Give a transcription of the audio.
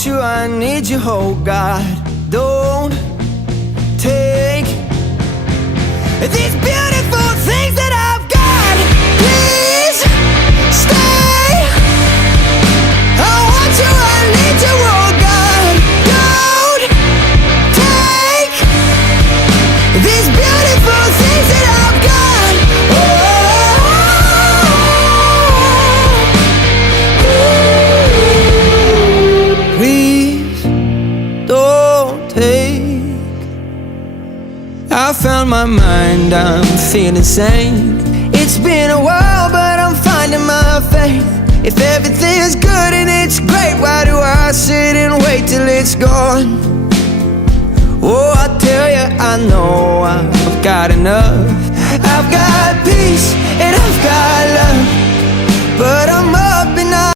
want you, I need you, oh God. Don't take these beautiful things that I've got. Please stay. I want you, I need you, oh God. Don't take these beautiful things that I've got. Please don't take. I found my mind, I'm feeling sane. It's been a while, but I'm finding my faith. If everything's good and it's great, why do I sit and wait till it's gone? Oh, I tell you, I know I've got enough. I've got peace